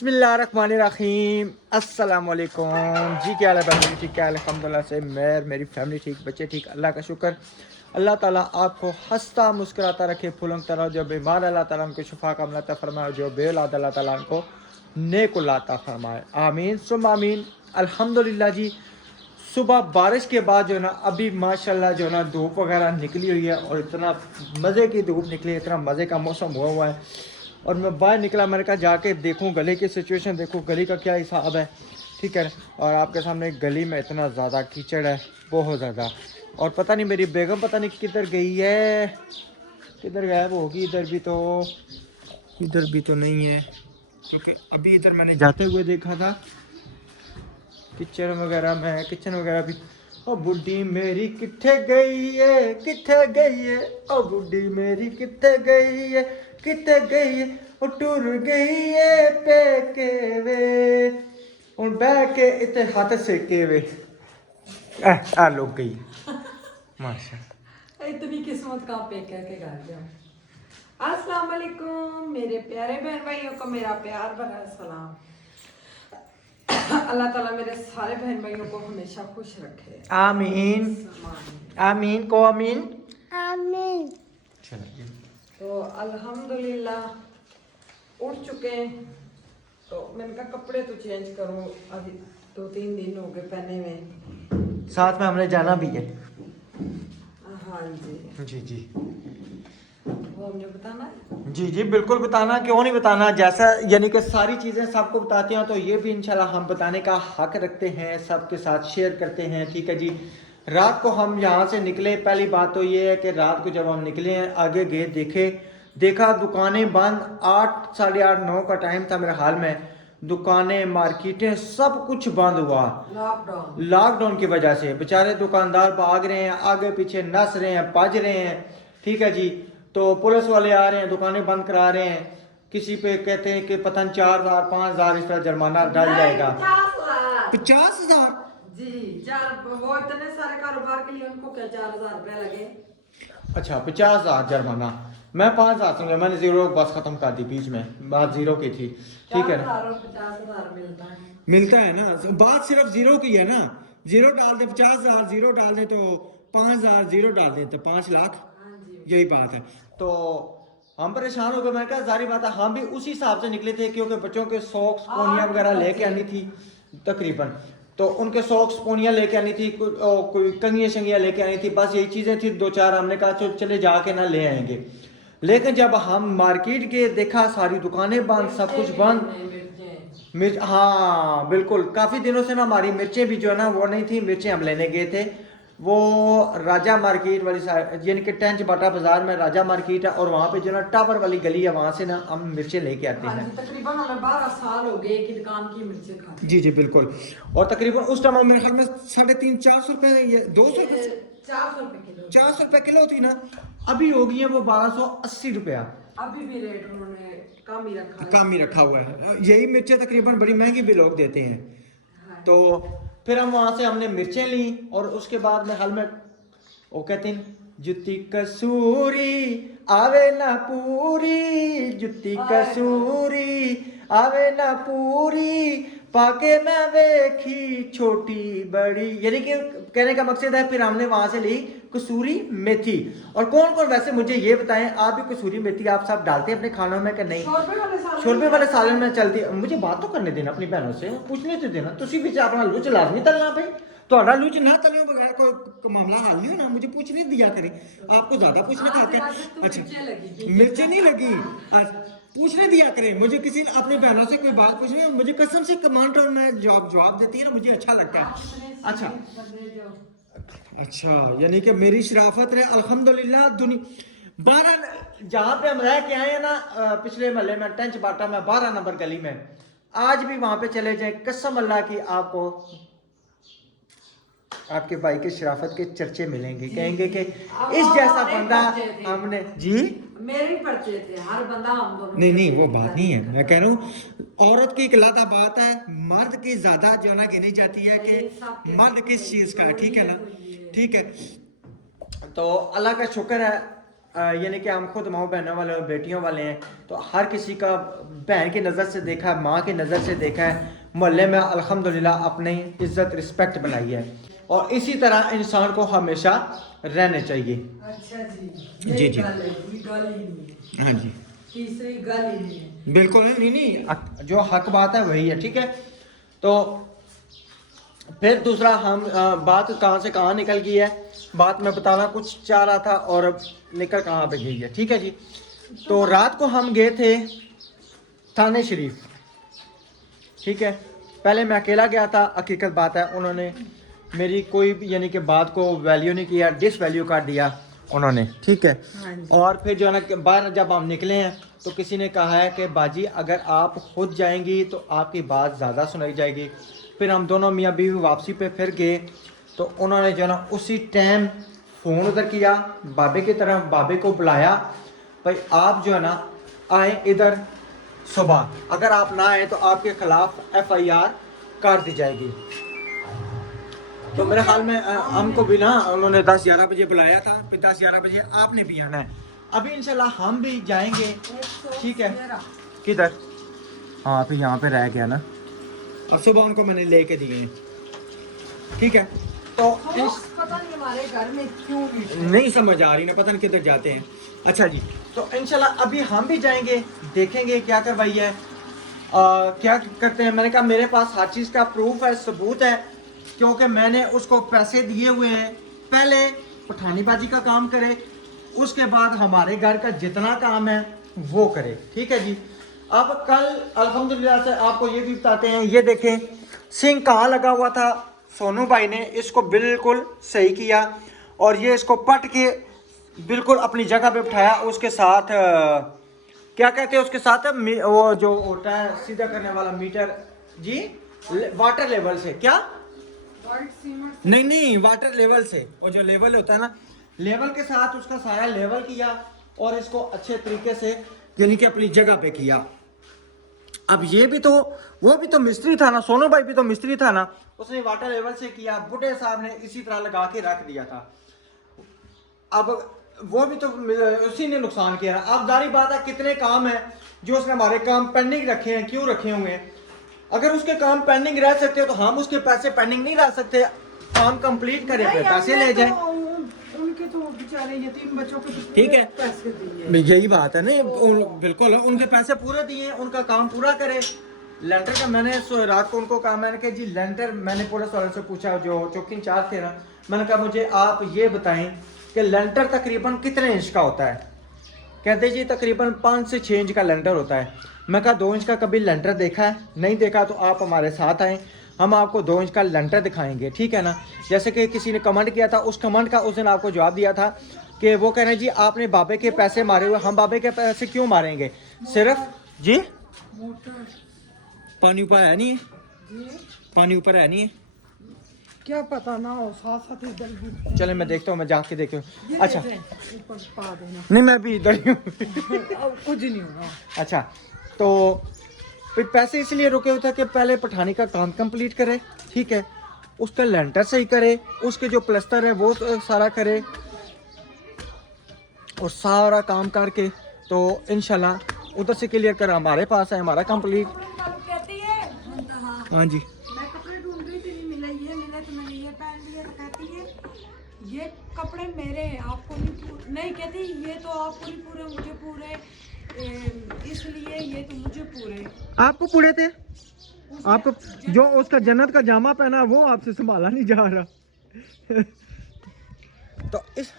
बिस्मिल्लाहिर्रहमानिर्रहीम अस्सलाम वालेकुम जी। क्या हाल है भाई? ठीक है अल्हम्दुलिल्लाह से मेरी फैमिली ठीक, बच्चे ठीक, अल्लाह का शुक्र। अल्लाह ताला आपको हंसता मुस्कुराता रखे, फुलंगता रहो। जो बीमार अल्लाह ताला उनको शिफा का अमलाता फरमाए, जो बेऔलाद अल्लाह ताला उनको नेक औलाद फरमाए, आमीन सुम आमीन। अल्हम्दुलिल्लाह जी, सुबह बारिश के बाद जो है ना अभी माशाल्लाह जो है ना धूप वगैरह निकली हुई है और इतना मज़े की धूप निकली है, इतना मज़े का मौसम हुआ है। और मैं बाहर निकला, मैंने कहा जाके देखूं गली की सिचुएशन, देखूं गली का क्या हिसाब है, ठीक है। और आपके सामने गली में इतना ज़्यादा कीचड़ है, बहुत ज़्यादा। और पता नहीं मेरी बेगम पता नहीं किधर गई है, किधर गायब होगी। इधर भी तो नहीं है, क्योंकि अभी इधर मैंने जाते हुए देखा था किचन वगैरह भी। ओ बुढ़ी मेरी किथे गई है, किथे गई है, ओ बुढ़ी मेरी किथे गई है, किथे गई है, ओ टुर गई है पेके वे, हुन बह के इते हाथ सेके वे। आ लोग गई माशा। इतनी किस्मत का पेके के घर जाओ। अस्सलाम वालेकुम मेरे प्यारे बहन भाइयों को मेरा प्यार भरा सलाम। अल्लाह ताला मेरे सारे बहन भाइयों को हमेशा खुश रखे, आमीन आमीन को आमीन आमीन। तो अल्हम्दुलिल्लाह उठ चुके हैं। तो मैंने कहा कपड़े तो चेंज करूं, अभी 2-3 दिन हो गए पहने में। साथ में हमने जाना भी है। हाँ जी जी जी वो हमने बताना है। जी जी बिल्कुल बताना, क्यों नहीं बताना। जैसा यानी कि सारी चीज़ें सबको बताते हैं, तो ये भी इंशाल्लाह हम बताने का हक रखते हैं, सबके साथ शेयर करते हैं, ठीक है जी। रात को हम यहाँ से निकले, पहली बात तो ये है कि रात को जब हम निकले हैं आगे गए देखा दुकानें बंद। 8, साढ़े 8, 9 का टाइम था मेरे हाल में। दुकानें, मार्केटें, सब कुछ बंद हुआ लॉकडाउन की वजह से। बेचारे दुकानदार भाग रहे हैं, आगे पीछे नस रहे हैं, भज रहे हैं, ठीक है जी। तो पुलिस वाले आ रहे हैं, दुकानें बंद करा रहे हैं। किसी पे कहते हैं कि पता नहीं 4,000 5,000 इस तरह जुर्माना डल जाएगा। 50,000 जी, वो इतने सारे कारोबार के लिए उनको क्या 4,000 रुपए लगे। अच्छा 50,000 जुर्माना। मैं 5,000 समझा, मैंने जीरो बस खत्म कर दी, बीच में बात जीरो की थी, ठीक है ना। 50,000 मिलता है ना, बात सिर्फ जीरो की है ना। जीरो डाल दे 50,000, जीरो डाल दे तो 5,000, जीरो डाल दे तो 5 लाख, यही बात है। तो हम परेशान हो गए। मैं कहा जारी बात है, हम भी उसी हिसाब से निकले थे, क्योंकि बच्चों के सॉक्स पोनियाँ वगैरह लेके आनी थी तकरीबन। तो उनके सॉक्स पोनियाँ लेके आनी थी, कोई कंगियाँ शंगियाँ लेके आनी थी, बस यही चीज़ें थी 2-4। हमने कहा चले जाके ना ले आएंगे। लेकिन जब हम मार्केट गए देखा सारी दुकानें बंद, सब कुछ बंद। मिर्च, हाँ बिल्कुल, काफ़ी दिनों से ना हमारी मिर्चें भी जो है ना वो नहीं थी। मिर्चें हम लेने गए थे, वो राजा मार्केट वाली साइड, यानी कि टेंच बाटा बाजार में राजा मार्केट है, और वहाँ पे जो ना टावर वाली गली है, वहाँ से ना हम मिर्चें लेके आते हैं। तकरीबन हमें 12 साल हो गए कि दुकान की मिर्चें खाते। जी जी बिल्कुल। और तकरीबन उस टाइम मेरे ख्याल में 350-400 रुपये, 200 रुपये, 400 रुपए किलो, 400 रुपये किलो थी ना। अभी हो गई है वो 1280 रुपया। अभी भी रेट उन्होंने कम ही रखा है, कम ही रखा हुआ है। यही मिर्चें तकरीबन बड़ी महंगी भी लोग देते हैं। हाँ। तो फिर हम वहाँ से हमने मिर्चें ली, और उसके बाद में हाल में वो कहते हैं जुत्ती कसूरी आवे ना पूरी, जुत्ती कसूरी आवे ना पूरी, पाके मैं देखी छोटी बड़ी। यानी कि कहने का मकसद है, फिर हमने वहां से ली कसूरी मेथी। और कौन कौन, वैसे मुझे ये बताएं, आप भी कसूरी मेथी आप सब डालते हैं अपने खानों में कि नहीं? शोरबे वाले सालन में चलती है। मुझे बात तो करने देना अपनी बहनों से, पूछने तो देना। तुसी भी अपना लुच लाजमी तलना भाई, तो लुच ना तले बगैर कोई मामला हल नहीं होना। मुझे पूछने दिया करें, आपको ज्यादा पूछना खाते हैं। अच्छा मिर्ची नहीं लगी, पूछने दिया करें मुझे। किसी ने अपनी बहनों से कोई बात पूछनी है, मुझे कसम से कमांड और मैं जवाब देती है ना, मुझे अच्छा लगता है। अच्छा यानी कि मेरी शराफत है अल्हम्दुलिल्लाह। दुनिया 12 जहाँ पे हम रह के आए हैं ना, पिछले महल्ले में टेंच बाटा में 12 नंबर गली में, आज भी वहां पे चले जाए, कसम अल्लाह की आपको आपके भाई के शराफत के चर्चे मिलेंगे। कहेंगे कि इस जैसा बंदा हमने जी। मेरे पर्चे थे, हर बंदा हम दोनों। नहीं वो बात नहीं है, मैं कह रहा हूँ औरत की इकलौता बात है, मर्द की ज्यादा जो ना गिनी जाती है कि मर्द किस चीज का, ठीक है ना, ठीक है। तो अल्लाह का शुक्र है, यानी कि हम खुद माँ बहनों वाले और बेटियों वाले हैं, तो हर किसी का बहन की नज़र से देखा है, माँ की नज़र से देखा है, मोहल्ले में अल्हम्दुलिल्लाह अपनी इज़्ज़त रिस्पेक्ट बनाई है, और इसी तरह इंसान को हमेशा रहने चाहिए। अच्छा जी, जी जी। गल ही नहीं है, हाँ जी, तीसरी गल ही नहीं है। बिल्कुल नहीं, नहीं, जो हक बात है वही है, ठीक है। तो फिर दूसरा हम बात कहाँ से कहाँ निकल गई है, बात मैं बताना कुछ चाह रहा था और निकल कहाँ पे गई है, ठीक है जी। तो रात को हम गए थे थाने शरीफ, ठीक है। पहले मैं अकेला गया था, हकीकत बात है उन्होंने मेरी कोई भी यानी कि बात को वैल्यू नहीं किया, डिसवैल्यू कर दिया उन्होंने, ठीक है। हाँ जी। और फिर जो है ना कि बाहर जब हम निकले हैं तो किसी ने कहा है कि बाजी अगर आप खुद जाएंगी तो आपकी बात ज़्यादा सुनाई जाएगी। फिर हम दोनों मियाँ बीवी वापसी पे फिर गए तो उन्होंने जो है ना उसी टाइम फ़ोन उधर किया बाबे की तरफ, बाबे को बुलाया, भाई आप जो है ना आए इधर सुबह, अगर आप ना आए तो आपके खिलाफ FIR कर दी जाएगी। तो मेरे ख्याल में हमको भी ना उन्होंने 10-11 बजे बुलाया था, फिर 10-11 बजे आपने भी आना है। अभी इंशाल्लाह हम भी जाएंगे, ठीक है। किधर? हाँ फिर यहाँ पे रह गया ना, और सुबह उनको मैंने लेके दिए हैं, ठीक है। तो इस पता नहीं हमारे घर में क्यों भी नहीं समझ आ रही ना, पता नहीं किधर जाते हैं। अच्छा जी, तो इंशाल्लाह अभी हम भी जाएंगे, देखेंगे क्या करवाई है, क्या करते हैं। मैंने कहा मेरे पास हर चीज़ का प्रूफ है, सबूत है, क्योंकि मैंने उसको पैसे दिए हुए हैं। पहले पठानीबाजी का काम करे, उसके बाद हमारे घर का जितना काम है वो करे, ठीक है जी। अब कल अल्हम्दुलिल्लाह से आपको ये भी बताते हैं, ये देखें सिंह कहाँ लगा हुआ था, सोनू भाई ने इसको बिल्कुल सही किया और ये इसको पट के बिल्कुल अपनी जगह पे बिठाया। उसके साथ क्या कहते हैं, उसके साथ वो जो होता है सीधा करने वाला मीटर जी, वाटर लेवल से, क्या नहीं नहीं वाटर लेवल से, वो जो लेवल होता है ना, लेवल के साथ उसका सारा लेवल किया और इसको अच्छे तरीके से यानी कि अपनी जगह पे किया। अब ये भी तो, वो भी तो मिस्त्री था ना, सोनू भाई भी तो मिस्त्री था ना, उसने वाटर लेवल से किया, बुढ़े साहब ने इसी तरह लगा के रख दिया था। अब वो भी तो उसी ने नुकसान किया ना। अब जारी बात है कितने काम है जो उसने हमारे काम पेंडिंग रखे हैं, क्यों रखे हुए हैं? अगर उसके काम पेंडिंग रह सकते हो तो हम उसके पैसे पेंडिंग नहीं रह सकते, काम कंप्लीट करे पे पैसे ले जाए, उनके तो बेचारे यतीम बच्चों के तो ठीक है। पैसे दिए। यही बात है नहीं, बिल्कुल उनके पैसे पूरे दिए, उनका काम पूरा करे। लेंटर का मैंने रात को उनको कहा, मैंने कहा जी लेंटर, मैंने पुलिस वाले से पूछा जो चौकी इंचार्ज थे ना, मैंने कहा मुझे आप ये बताएं कि लेंटर तकरीबन कितने इंच का होता है? कहते जी तकरीबन 5 से 6 इंच का लेंटर होता है। मैं कहा 2 इंच का कभी लेंटर देखा है? नहीं देखा तो आप हमारे साथ आएँ, हम आपको 2 इंच का लेंटर दिखाएंगे, ठीक है ना। जैसे कि किसी ने कमेंट किया था, उस कमेंट का उस दिन आपको जवाब दिया था कि वो कह रहे हैं जी आपने बाबे के पैसे मारे हुए, हम बाबे के पैसे क्यों मारेंगे? सिर्फ जी पानी ऊपर है नहीं है, पानी ऊपर है नहीं है, क्या पता ना हो, साथ साथ इधर भी चले मैं देखता हूँ, मैं जाके देखता हूँ। अच्छा ऊपर पा देना। नहीं मैं भी इधर ही हूँ। अब कुछ नहीं होगा। अच्छा तो फिर पैसे इसलिए रुके हुए थे कि पहले पठानी का काम कंप्लीट करे, ठीक है, उसका लेंटर सही करे, उसके जो प्लस्तर है वो सारा करे, और सारा काम करके तो इंशाल्लाह उधर से क्लियर कर हमारे पास है हमारा कंप्लीट। कहती है हाँ जी, मैं कपड़े ढूंढ रही थी, नहीं मिले, ये मिले तो मैंने ये पहन लिए, तो कहती है ये कपड़े मेरे हैं, आपको नहीं कहती ये तो आपको नहीं पूरे, मुझे पूरे, इसलिए ये तो मुझे पूरे। आपको पूरे थे, आपको जो उसका जन्नत का जामा पहना वो आपसे संभाला नहीं जा रहा। तो इस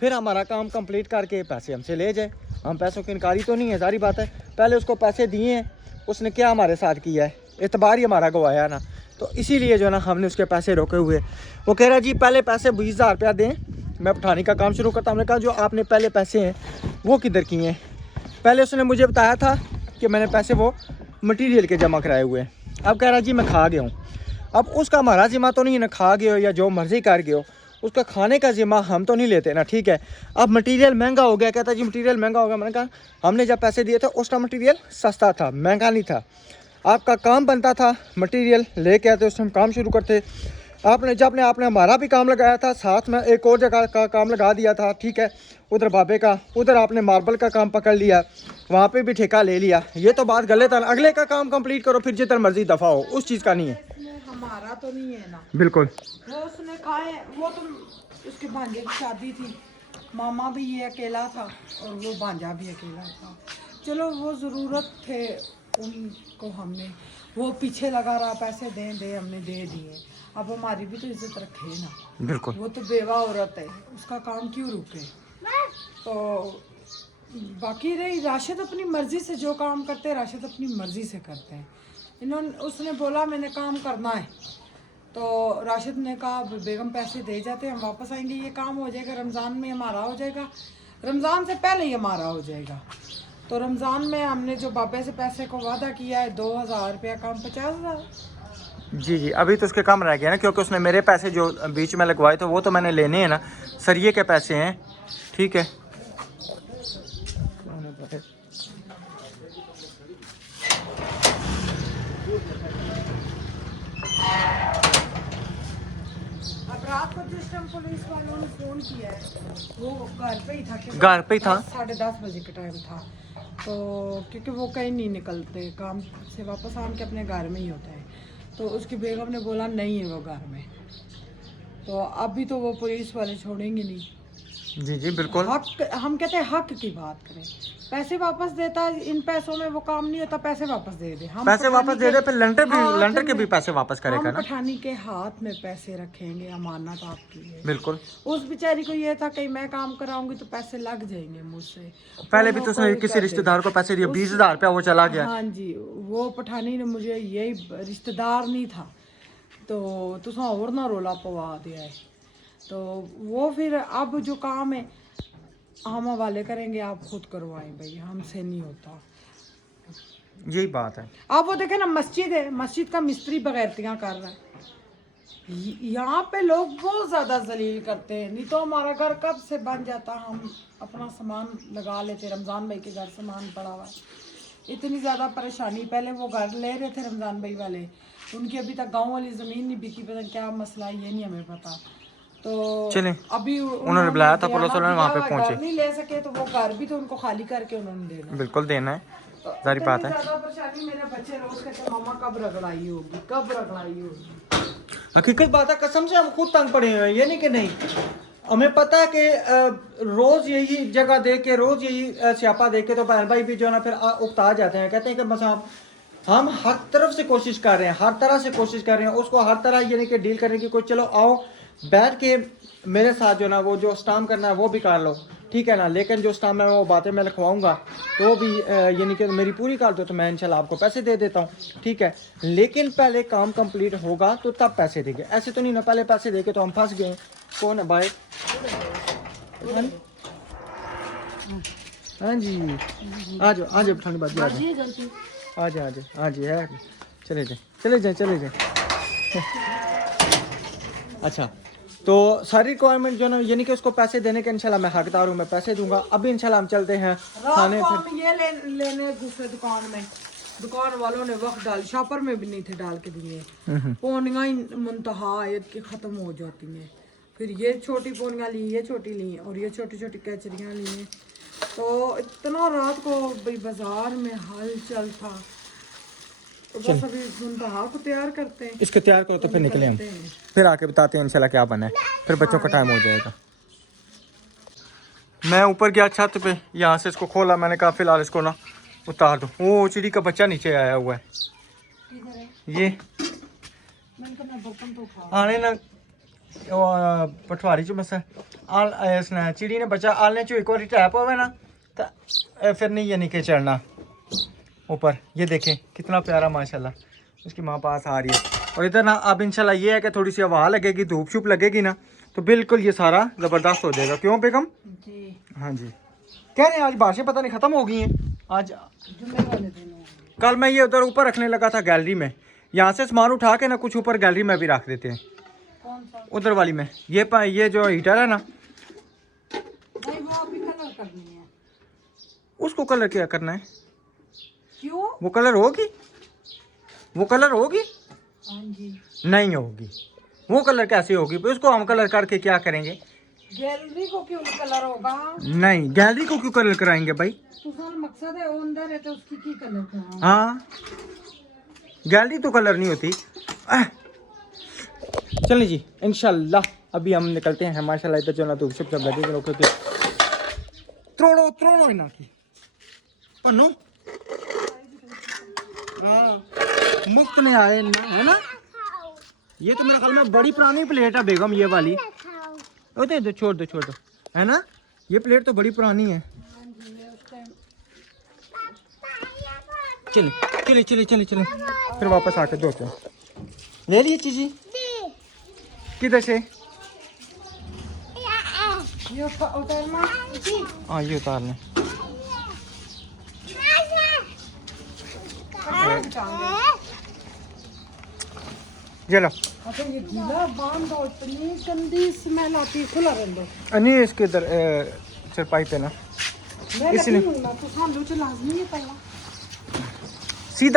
फिर हमारा काम कंप्लीट करके पैसे हमसे ले जाए, हम पैसों की इनकारी तो नहीं है, सारी बात है। पहले उसको पैसे दिए हैं, उसने क्या हमारे साथ किया है, एतबार ही हमारा गवाया ना, तो इसीलिए जो है ना हमने उसके पैसे रोके हुए। वो कह रहा जी पहले पैसे 20,000 रुपया दें, मैं पठानी का काम शुरू करता। हमने कहा जो आपने पहले पैसे हैं वो किधर किए हैं? पहले उसने मुझे बताया था कि मैंने पैसे वो मटीरियल के जमा कराए हुए हैं, अब कह रहा जी मैं खा गया हूँ। अब उसका हमारा जिम्मा तो नहीं है ना, खा गए हो या जो मर्ज़ी कर गए हो, उसका खाने का जिम्मा हम तो नहीं लेते ना, ठीक है। अब मटेरियल महंगा हो गया, कहता जी मटेरियल महंगा हो गया। मैंने कहा हमने जब पैसे दिए थे उस टाइम मटेरियल सस्ता था, महंगा नहीं था, आपका काम बनता था मटेरियल लेके आते, उस टाइम काम शुरू करते। आपने जब आपने हमारा भी काम लगाया था, साथ में एक और जगह का काम लगा दिया था, ठीक है, उधर बाबे का, उधर आपने मार्बल का काम पकड़ लिया, वहाँ पे भी ठेका ले लिया, ये तो बात गलत है। अगले का काम कंप्लीट करो, फिर जितना मर्जी दफा हो, उस चीज़ का नहीं है। हमारा तो नहीं है ना, बिल्कुल। वो उसने कहा है, वो तो उसके भांजे की शादी थी, मामा भी ये अकेला था और वो भांजा भी अकेला था। चलो वो ज़रूरत थे उनको, हमने वो पीछे लगा रहा पैसे दें दे, हमने दे दिए। अब हमारी भी तो इज्जत रखे ना। बिल्कुल। वो तो बेवा औरत है, उसका काम क्यों रुके। तो बाकी रही राशिद अपनी मर्जी से जो काम करते हैं, राशिद अपनी मर्जी से करते हैं। इन्होंने उसने बोला मैंने काम करना है, तो राशिद ने कहा बेगम पैसे दे जाते हम वापस आएंगे, ये काम हो जाएगा रमज़ान में, हमारा हो जाएगा, रमज़ान से पहले ही हमारा हो जाएगा। तो रमज़ान में हमने जो बाबे से पैसे को वादा किया है 2000 रुपया काम 50,000। जी जी, अभी तो उसके कम रह गया ना, क्योंकि उसने मेरे पैसे जो बीच में लगवाए थे वो तो मैंने लेने हैं ना, सरिये के पैसे हैं, ठीक है। अब रात को जिस टाइम पुलिस वालों ने फ़ोन किया है वो घर पे ही था, घर पे ही था, 10:30 बजे का टाइम था। तो क्योंकि वो कहीं नहीं निकलते, काम से वापस आन के अपने घर में ही होता है। तो उसकी बेगम ने बोला नहीं है वो घर में, तो अभी तो वो पुलिस वाले छोड़ेंगे नहीं। जी जी बिल्कुल। हक, हम कहते हैं हक की बात करें, पैसे वापस देता है, इन पैसों में वो काम नहीं होता, पैसे वापस दे दे। हम पैसे वापस दे दे, फिर लेंटर के भी पैसे वापस करेगा हम ना। पठानी के हाथ में पैसे रखेंगे, अमानत आपकी है। बिल्कुल। उस बेचारी को ये था कि मैं काम कराऊंगी तो पैसे लग जाएंगे मुझसे। पहले भी तो उसने किसी रिश्तेदार को पैसे दिए, 20,000 रुपया वो चला गया। हाँ जी, वो पठानी ने मुझे यही, रिश्तेदार नहीं था तो तुसा और ना रोला पवा दिया है। तो वो फिर अब जो काम है हम हवाले करेंगे, आप खुद करवाएं भाई, हमसे नहीं होता। यही बात है। आप वो देखें ना, मस्जिद है, मस्जिद का मिस्त्री बगैरतियाँ कर रहा है। यहाँ पे लोग बहुत ज़्यादा जलील करते हैं, नहीं तो हमारा घर कब से बन जाता, हम अपना सामान लगा लेते। रमज़ान भाई के घर सामान पड़ा हुआ है, इतनी ज़्यादा परेशानी। पहले वो घर ले रहे थे रमज़ान भाई वाले, उनकी अभी तक गांव वाली ज़मीन नहीं बिकी, पता नहीं क्या मसला है, ये नहीं हमें पता। तो चले, अभी उन्होंने बुलाया था पुलिस वालों ने, वहाँ पे पहुंचे, नहीं ले सके तो वो घर भी तो उनको खाली करके उन्होंने देना। बिल्कुल देना है, सारी बात है। ज़्यादा परेशानी, मेरे बच्चे रोज कहते मामा कब रगड़ाई होगी, कब रगड़ाई होगी। हकीकत बात है, कसम से हम खुद तंग पड़े हुए हैं, ये नहीं कि नहीं। हमें पता है कि रोज यही जगह देख के, रोज यही स्यापा देख के तो बहन भाई भी जो है ना फिर उकता जाते हैं, कहते हैं कि बस हम हर तरफ से कोशिश कर रहे हैं, हर तरह से कोशिश कर रहे हैं उसको हर तरह ये नहीं कि डील करने की कोई, चलो आओ बैठ के मेरे साथ जो ना वो जो स्टाम्प करना है वो भी कर लो, ठीक है ना। लेकिन जो स्टाम्प है वो बातें मैं लिखवाऊंगा तो भी ये नहीं कि मेरी पूरी कर दो तो मैं इंशाल्लाह आपको पैसे दे देता हूँ, ठीक है। लेकिन पहले काम कंप्लीट होगा तो तब पैसे देंगे, ऐसे तो नहीं ना पहले पैसे देके तो हम फंस गए। कौन है भाई? हाँ जी, आ जाओ आ जाओ, ठंडी बात आ जाओ आ जाओ आ जाओ, हाँ जी है, चले जाए चले जाए चले जाए। अच्छा, तो सारी रिक्वायरमेंट जो ना ये नहीं कि उसको पैसे देने के, इंशाल्लाह मैं हकदार हूँ, मैं पैसे दूंगा। अभी इंशाल्लाह हम चलते हैं खाने। हम ये लेने दूसरे दुकान में, दुकान वालों ने वक्त डाल, शॉपर में भी नहीं थे डाल के दिए। पोनियाँ ही मुंतहा आयत की ख़त्म हो जाती हैं, फिर ये छोटी पोनियाँ ली, ये छोटी ली और ये छोटी छोटी कैचरियाँ ली हैं। तो इतना रात को भाई बाजार में हलचल था, तो बस अभी मुंतहा को तैयार करते हैं, इसको तैयार करो तो फिर निकले हम, फिर आके बताते हैं इंशाल्लाह क्या बना है, फिर बच्चों का टाइम हो जाएगा। मैं ऊपर गया छत पे, यहाँ से इसको खोला, मैंने कहा फिलहाल इसको ना उतार दो। वो चिड़ी का बच्चा नीचे आया हुआ है, ये आने ना पटवारी चो बस इसने चिड़ी ने बच्चा आलने चो एक बार टैप हो ना तो फिर नहीं ये नीचे चढ़ना ऊपर। ये देखें कितना प्यारा माशाल्लाह, उसकी माँ पास आ रही है। और इधर ना अब इंशाल्लाह ये है कि थोड़ी सी हवा लगेगी, धूप छूप लगेगी ना तो बिल्कुल ये सारा ज़बरदस्त हो जाएगा। क्यों बेगम जी? हाँ जी, कह रहे हैं आज बारिशें पता नहीं ख़त्म हो गई हैं आज। कल मैं ये उधर ऊपर रखने लगा था गैलरी में, यहाँ से सामान उठा के ना कुछ ऊपर गैलरी में भी रख देते हैं, उधर वाली में। ये जो हीटर है ना, वो अभी कलर करनी है। उसको कलर क्या करना है? क्यों? वो कलर होगी, वो कलर होगी? हाँ जी। नहीं होगी, वो कलर कैसे होगी भाई? उसको हम कलर करके क्या करेंगे? गैलरी को क्यों कलर होगा? नहीं, गैलरी को क्यों कलर कराएंगे भाई? तो सर मकसद है वो अंदर है तो उसकी की कलर कराओ। हाँ, गैलरी तो कलर नहीं होती। चलिए जी, इंशाल्लाह अभी हम निकलते हैं। माशाल्लाह इधर चलना तो सब लगे लोग त्रोड़ो त्रोड़ो इना की पन्नू। हाँ, मुफ्त में आए ना, है ना? ये तो मेरे ख्याल में बड़ी पुरानी प्लेट है बेगम, ये वाली। ओ दे छोड़ दो, है ना? ये प्लेट तो बड़ी पुरानी है। चलिए फिर वापस आके धोते हैं। ले लिए चीजी किधर से? ये उतारना जी। हाँ, ये उतार लें। चलो। अच्छा ये गीला बांध दो, इतनी गंदी स्मेल आती है, खुला रहने दो। नहीं, इसके इधर चरपाई पे ना, मैं इसलिए लगी हूँ ना, तो सालों से लाजमी है पहला।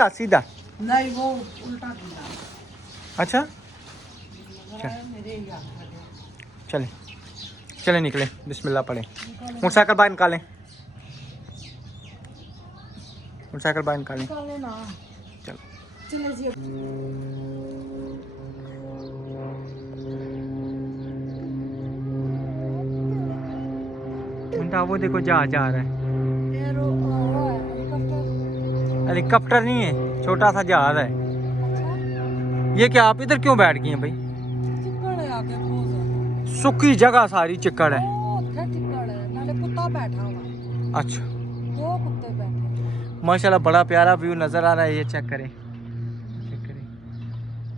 सीधा। नहीं वो उल्टा गीला अच्छा, मेरे याद आ गया। चले निकले, बिस्मिल्लाह पढ़े। मोटरसाइकिल बाहर निकालें, निकाले ना। चलो। चले जी। वो देखो जहाज जा रहा है। हेलीकॉप्टर। हेलीकॉप्टर नहीं है, छोटा सा जहाज है। अच्छा ये क्या आप इधर क्यों बैठ गई हैं भाई? चिक्कड़ है आगे बहुत ज्यादा। सुखी जगह सारी चिक्कड़ है। बहुत है चिक्कड़ है, नाले कुत्ता बैठा हुआ। अच्छा, 2 कुत्ते बैठे। माशाल्लाह बड़ा प्यारा व्यू नजर आ रहा है। ये चेक करें,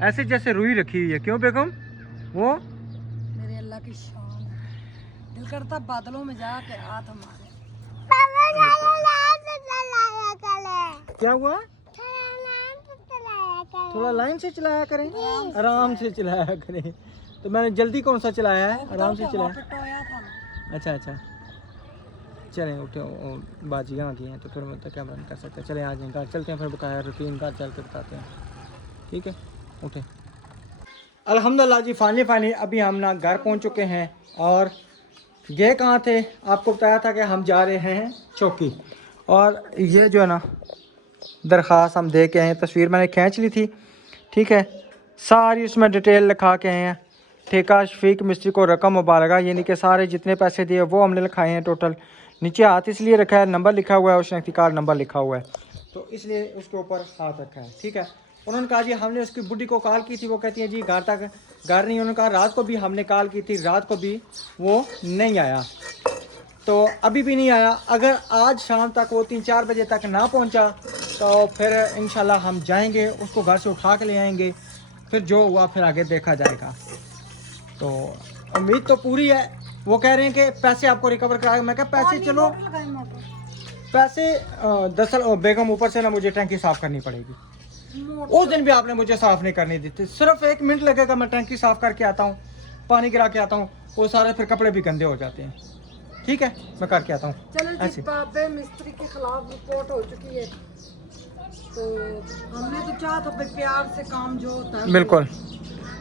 ऐसे जैसे रुई रखी हुई है। क्यों बेगम? वो मेरे अल्लाह की शान है। दिल करता बादलों में जाके हाथ हमारे। क्या हुआ? थोड़ा लाइन से चलाया करें, आराम से चलाया करें। तो मैंने जल्दी कौन सा चलाया है? आराम से चलाया। अच्छा, चलें उठे। बाजी आ गई हैं तो फिर मतलब क्या बंद कर सकते हैं। चलें आज घर चलते हैं, फिर बताया रूटीन घर चल के बताते हैं। ठीक है, उठे। अल्हम्दुलिल्लाह जी, फाइनली अभी हम ना घर पहुंच चुके हैं। और ये कहाँ थे? आपको बताया था कि हम जा रहे हैं चौकी। और ये जो है ना दरख्वास्त हम दे के आए हैं, तस्वीर मैंने खींच ली थी, ठीक है, सारी उसमें डिटेल लिखा के आए हैं। ठेका शफीक मिस्त्री को रकम मुबारका, यानी कि सारे जितने पैसे दिए वो हमने लिखाए हैं टोटल। नीचे हाथ इसलिए रखा है, नंबर लिखा हुआ है और शनाख्ती कार्ड नंबर लिखा हुआ है, तो इसलिए उसके ऊपर हाथ रखा है। ठीक है। उन्होंने कहा जी हमने उसकी बुढ़ी को कॉल की थी, वो कहती है जी घर नहीं। उन्होंने कहा रात को भी हमने कॉल की थी, रात को भी वो नहीं आया, तो अभी भी नहीं आया। अगर आज शाम तक वो 3-4 बजे तक ना पहुंचा तो फिर इंशाल्लाह हम जाएंगे, उसको घर से उठा के ले आएंगे, फिर जो हुआ फिर आगे देखा जाएगा। तो उम्मीद तो पूरी है। वो कह रहे हैं कि पैसे आपको रिकवर कराएगा। मैं कहा पैसे चलो, पैसे दरअसल बेगम ऊपर से ना मुझे टैंकी साफ़ करनी पड़ेगी। उस दिन भी आपने मुझे साफ़ नहीं करनी दी थी। सिर्फ 1 मिनट लगेगा, मैं टैंकी साफ़ करके आता हूँ, पानी गिरा के आता हूँ, वो सारे फिर कपड़े भी गंदे हो जाते हैं। ठीक है, मैं करके आता हूँ। चलो जी, बाबे मिस्त्री के खिलाफ रिपोर्ट हो चुकी है, तो हमने तो चाहा तो प्यार से काम जो होता है बिल्कुल,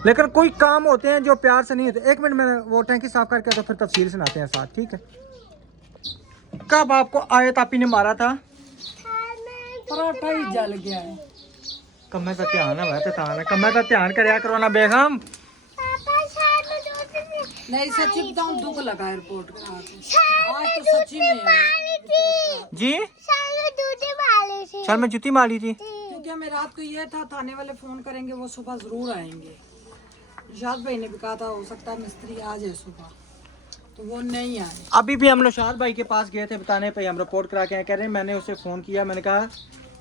लेकिन कोई काम होते हैं जो प्यार से नहीं होते। 1 मिनट में वो टैंकी साफ़ करके आता, फिर तफसील सुनाते हैं साथ। ठीक है। कब आपको आयत आपी ने मारा था? पराठा ही जल गया है। कम्मे का ध्यान है, वैसे था ना कम्मे का ध्यान करया करो ना बेगम। नहीं सच्ची बताऊं, दुख लगा एयरपोर्ट का आज तो सच्ची में है जी। चल मैं जूती मारी थी, क्योंकि हमें रात को ये था थाने वाले फोन करेंगे, वो सुबह जरूर आएंगे। निशाद भाई ने भी कहा था हो सकता है मिस्त्री आ जाए सुबह, तो वो नहीं आए। अभी भी हम निशाद भाई के पास गए थे बताने पे, हम रिपोर्ट करा के आए। कह रहे हैं मैंने उसे फ़ोन किया, मैंने कहा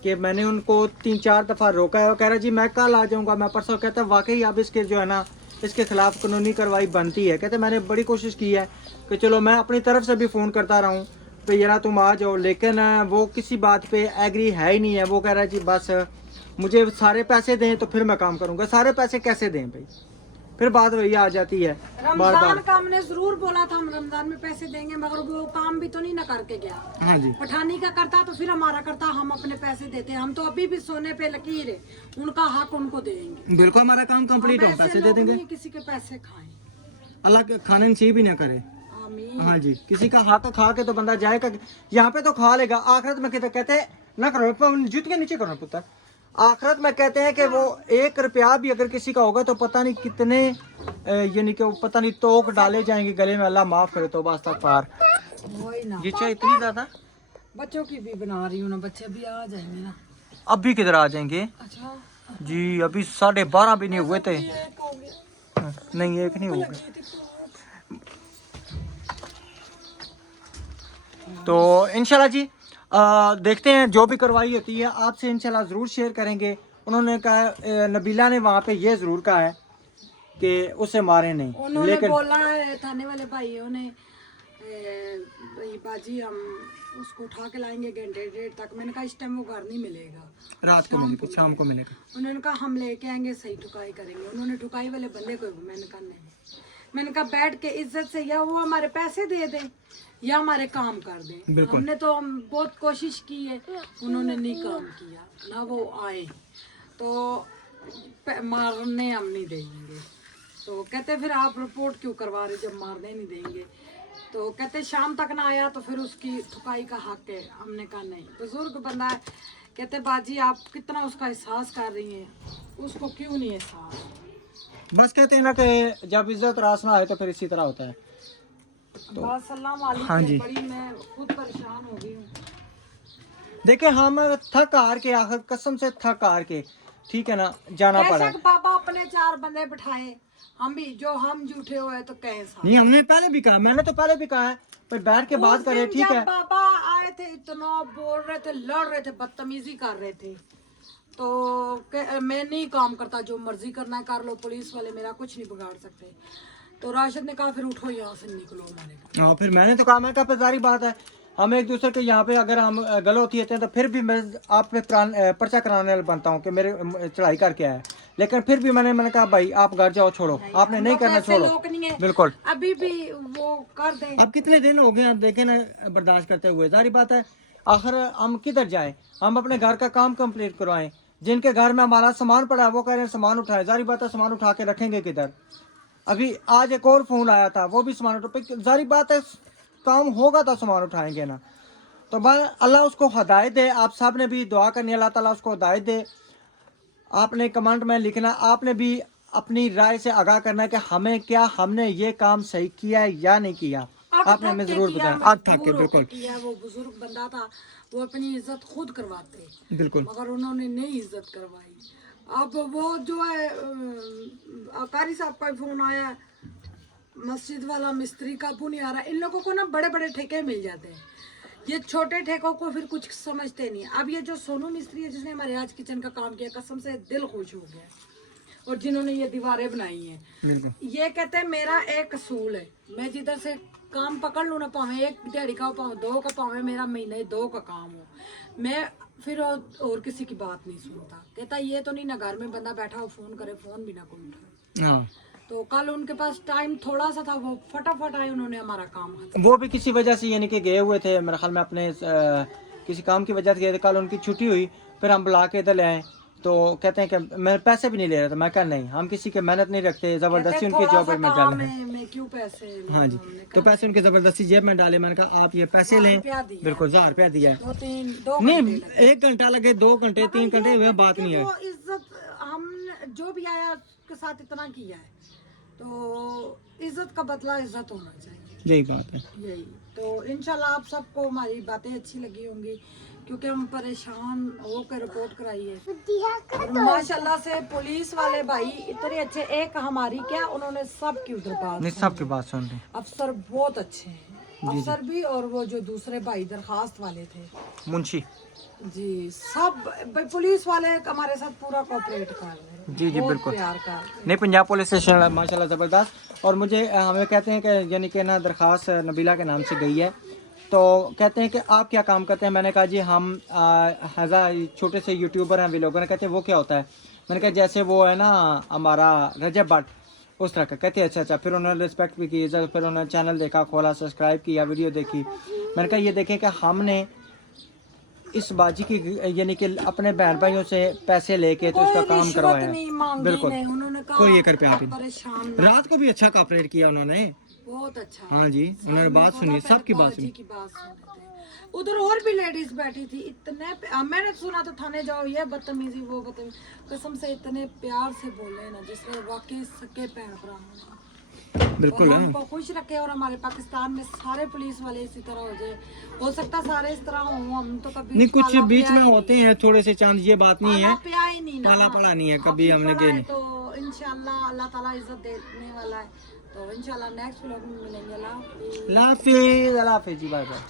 कि मैंने उनको 3-4 दफ़ा रोका है। वो कह रहा जी मैं कल आ जाऊँगा, मैं परसों। कहते हैं वाकई अब इसके जो है ना इसके खिलाफ कानूनी कार्रवाई बनती है। कहते मैंने बड़ी कोशिश की है कि चलो मैं अपनी तरफ से भी फ़ोन करता रहा हूँ तो यार तुम आ जाओ, लेकिन वो किसी बात पे एग्री है ही नहीं है। वो कह रहा है जी बस मुझे सारे पैसे दें तो फिर मैं काम करूँगा। सारे पैसे कैसे दें भाई? फिर बात वही आ जाती है बार रमजान बार। का हमने जरूर बोला था हम रमजान में पैसे देंगे, मगर वो काम भी तो नहीं ना करके गया। हाँ जी पठानी का करता तो फिर हमारा करता, हम अपने पैसे देते। हम तो अभी भी सोने पे लकीर है, उनका हक उनको देंगे। बिल्कुल, हमारा काम कंप्लीट हम हो, ऐसे पैसे दे लोग देंगे। नहीं किसी के पैसे खाएं। अल्लाह के खाने नसीब ही ना करे। आमीन। हाँ जी, किसी का हक खा के तो बंदा जाएगा, यहाँ पे तो खा लेगा, आखिरत में कहते हैं ना करो, जूत के नीचे करो पुत्र। आखिरत में कहते हैं कि वो 1 रुपया भी अगर किसी का होगा तो पता नहीं कितने यानी कि पता नहीं तोक डाले जाएंगे गले में, अल्लाह माफ करे, तो बस तक पार। वही ना, ये चाय इतनी ज्यादा, बच्चों की भी बना रही हूँ ना, बच्चे भी आ जाएंगे ना। अभी किधर आ जाएंगे अच्छा जी, अभी 12:30 भी नहीं हुए थे। एक हो गया। नहीं, एक नहीं हुआ। तो इंशाल्लाह जी देखते हैं, जो भी कार्रवाई होती है आपसे इंशाल्लाह ज़रूर शेयर करेंगे। उन्होंने कहा, नबीला ने वहाँ पे ये ज़रूर कहा है कि उसे मारे नहीं, उन्होंने लेकिन बोला है थाने वाले भाइयों ने, भाई बाजी हम उसको उठा के लाएंगे घंटे डेढ़ तक। मैंने कहा इस टाइम वो घर नहीं मिलेगा, रात को मिलेगा, शाम को मिलेगा। उन्होंने कहा हम लेके आएंगे, सही ठुकाई करेंगे। उन्होंने ठुकाई वाले बंदे को, मैंने कहा नहीं। मैंने कहा बैठ के इज्जत से या वो हमारे पैसे दे दें या हमारे काम कर दें। बिल्कुल। हमने तो हम बहुत कोशिश की है, उन्होंने नहीं काम किया ना, वो आए तो मारने हम नहीं देंगे। तो कहते फिर आप रिपोर्ट क्यों करवा रहे जब मारने नहीं देंगे। तो कहते शाम तक ना आया तो फिर उसकी ठुकाई का हक है। हमने कहा नहीं, बुजुर्ग बंदा है। कहते बाजी आप कितना उसका एहसास कर रही हैं, उसको क्यों नहीं एहसास। बस कहते हैं ना कि जब इज्जत रास ना आए तो फिर इसी तरह होता है। बस अल्लाह मालिक हाँ है, जी। बड़ी मैं खुद परेशान हो गई हूँ। देखिए हम थक हार के, आखिर कसम से थक हार के, ठीक है ना, जाना पड़ा। बेशक बाबा अपने 4 बंदे बिठाए, हम भी जो हम झूठे हुए तो कहे साहब। नहीं, हमने पहले भी कहा, मैंने तो पहले भी कहा है, पर बैठ के बात उस करें, दिन ठीक जब है। बाबा आए थे इतना बोल रहे थे, लड़ रहे थे, बदतमीजी कर रहे थे, तो मैं नहीं काम करता, जो मर्जी करना है कर लो, पुलिस वाले मेरा कुछ नहीं बिगाड़ सकते। तो राशिद ने कहा फिर उठो यहाँ से निकलो हमारे। हाँ, फिर मैंने तो कहा, मैं कहा जारी बात है, हम एक दूसरे के यहाँ पे अगर हम गलत होते हैं तो फिर भी मैं आप पे पर्चा कराने वाला बनता हूँ कि मेरे चढ़ाई करके आया। लेकिन फिर भी मैंने कहा भाई आप घर जाओ, छोड़ो, आपने नहीं करना, छोड़ो। लोग नहीं है, बिल्कुल। अभी भी वो कर दें। अब कितने दिन हो गए आप देखें ना बर्दाश्त करते हुए, जारी बात है, आखिर हम किधर जाएं, हम अपने घर का काम कंप्लीट करवाएं। जिनके घर में हमारा सामान पड़ा है वो कह रहे हैं सामान उठाएं, जारी बात है सामान उठा के रखेंगे किधर। अभी आज एक और फोन आया था, वो भी सामान उठा, जारी बात है काम होगा तो सामान उठाएंगे ना। तो अल्लाह उसको हदायत दे, आप सब ने भी दुआ करनी, अल्लाह ताला उसको हदायत दे। आपने कमेंट में लिखना, आपने भी अपनी राय से आगाह करना है कि हमें क्या, हमने ये काम सही किया है या नहीं किया, आपने हमें जरूर बताया। आज थक के, बिल्कुल किया, वो बुजुर्ग बंदा था, वो अपनी इज्जत खुद करवाते, बिल्कुल। मगर उन्होंने नहीं इज्जत करवाई। अब वो जो है कारी साहब का फोन आया, मस्जिद वाला मिस्त्री का फोन नहीं आ रहा। इन लोगों को ना बड़े बड़े ठेके मिल जाते हैं, ये छोटे ठेकों को फिर कुछ समझते नहीं। अब ये जो सोनू मिस्त्री है जिसने हमारे आज किचन का काम किया, कसम से दिल खुश हो गया। और जिन्होंने ये दीवारें बनाई हैं, ये कहते हैं मेरा एक असूल है, मैं जिधर से काम पकड़ लूँ ना, पावे 1 दिहाड़ी का पावे 2 का, पावे मेरा महीने 2 का काम हो, मैं फिर और किसी की बात नहीं सुनता। कहता ये तो नहीं ना घर में बंदा बैठा हो फोन करे, फोन भी ना कोई उठाए। हाँ, तो कल उनके पास टाइम थोड़ा सा था, वो फटाफट आए, उन्होंने हमारा काम खत्म। वो भी किसी वजह से यानी कि गए हुए थे मेरे ख्याल में, अपने किसी काम की वजह से गए थे। कल उनकी छुट्टी हुई, फिर हम बुला के इधर ले आए, तो कहते हैं कि मैं पैसे भी नहीं ले रहा था। मैं कहा नहीं, हम किसी की मेहनत नहीं रखते, जबरदस्ती उनकी जॉब में डाले हैं। मैं क्यों पैसे लूं? हाँ जी, हमने तो पैसे उनके जबरदस्ती जेब में डाले। मैंने कहा आप ये पैसे लें, रुपया दिया। बिल्कुल 1000 रुपया दिया है। 2 नहीं, घंटे लगे। 1 घंटा लगे, 2 घंटे, 3 घंटे हुए, बात नहीं है। वो इज्जत हम जो भी आया उसके साथ इतना किया है, तो इज्जत का बदला इज्जत होना चाहिए, यही बात है। यही। तो इंशाल्लाह आप सबको हमारी बातें अच्छी लगी होंगी, क्योंकि हम परेशान होकर रिपोर्ट कराई है। और माशाल्लाह से पुलिस वाले भाई इतने अच्छे, एक हमारी क्या, उन्होंने सबकी उधर बात नहीं, सुनी। सबकी बात सुन रहे। अफसर बहुत अच्छे हैं, अफसर भी, और वो जो दूसरे भाई दरखास्त वाले थे मुंशी जी, सब पुलिस वाले हमारे साथ पूरा कोऑपरेट कर रहे हैं। जी, बहुत बिल्कुल। प्यार कर रहे हैं। नहीं, पंजाब पुलिस स्टेशन माशाल्लाह ज़बरदस्त। और मुझे हमें कहते हैं कि यानी कि ना दरख्वास्त नबीला के नाम से गई है, तो कहते हैं कि आप क्या काम करते हैं। मैंने कहा जी हम छोटे से यूट्यूबर हैं, वी लोगों ने। कहते हैं वो क्या होता है। मैंने कहा जैसे वो है ना हमारा रजब भट्ट, उस तरह का कहते हैं अच्छा। फिर उन्होंने रिस्पेक्ट भी की, इज्जत, फिर उन्होंने चैनल देखा, खोला, सब्सक्राइब किया, वीडियो देखी। मैंने कहा ये देखें कि हमने इस बाजी की यानी कि अपने बहन भाइयों से पैसे लेके तो उसका काम करवाया है। बिल्कुल, उन्होंने कहा कोई ये कर पे आप ही परेशान रात को भी अच्छा कॉपरेट किया उन्होंने। बहुत अच्छा। हाँ जी, उन्होंने बात सुनी, सबकी बात सुनी। उधर और भी लेडीज बैठी थी, मैंने सुना तो थाने जाओ, ये बदतमीजी वो बदतमीजी, कसम से इतने प्यार से बोले ना जिसमें वाकई सके भैन भरा होना। बिल्कुल है। हमको खुश रखे और हमारे पाकिस्तान में सारे पुलिस वाले इसी तरह हो जाए। हो सकता सारे इस तरह हो, हम तो कभी नहीं, कुछ बीच में होते हैं थोड़े से चांद, ये बात नहीं है, प्या ही नहीं ना, पाला पड़ा नहीं है कभी हमने के नहीं। तो इंशाल्लाह अल्लाह ताला इज्जत देने वाला है। तो इंशाल्लाह नेक्स्ट व्लॉग में मिलेंगे। अल्लाह हाफिज़। अल्लाह हाफिज़, अल्लाह हाफिज़ जी, बाय बाय।